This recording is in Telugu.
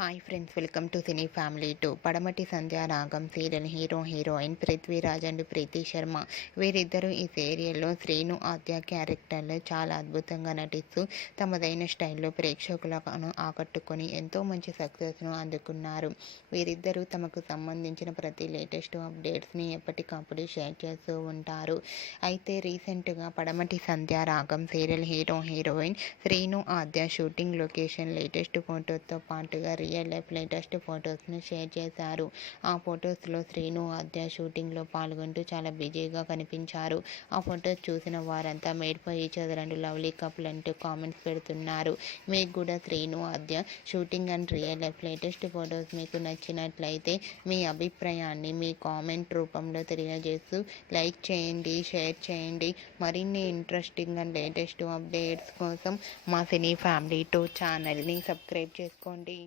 Hi friends, welcome to cine family 2. పడమటి సంధ్యా రాగం సీరియల్ హీరోయిన్ పృథ్వీరాజ్ అండ్ ప్రీతి శర్మ. వీరిద్దరూ ఈ సీరియల్లో శ్రీను ఆద్య క్యారెక్టర్లో చాలా అద్భుతంగా నటిస్తూ తమదైన స్టైల్లో ప్రేక్షకులను ఆకట్టుకొని ఎంతో మంచి సక్సెస్ను అందుకున్నారు. వీరిద్దరూ తమకు సంబంధించిన ప్రతి లేటెస్ట్ అప్డేట్స్ని ఎప్పటికప్పుడు షేర్ చేస్తూ ఉంటారు. అయితే రీసెంట్గా పడమటి సంధ్యా రాగం serial heroine Srinu Aadya shooting location latest ఫోటోతో పాటుగా రియల్ లైఫ్ లేటెస్ట్ ఫొటోస్ను షేర్ చేశారు. ఆ ఫొటోస్లో శ్రీను ఆద్య షూటింగ్లో పాల్గొంటూ చాలా బిజీగా కనిపించారు. ఆ ఫొటోస్ చూసిన వారంతా made for each other and lovely couple అంటూ కామెంట్స్ పెడుతున్నారు. మీకు కూడా Srinu Aadya shooting and real life latest photos మీకు నచ్చినట్లయితే మీ అభిప్రాయాన్ని మీ కామెంట్ రూపంలో తెలియజేస్తూ లైక్ చేయండి, షేర్ చేయండి. మరిన్ని ఇంట్రెస్టింగ్ అండ్ లేటెస్ట్ అప్డేట్స్ కోసం మా సినీ ఫ్యామిలీ 2 ఛానల్ని సబ్స్క్రైబ్ చేసుకోండి.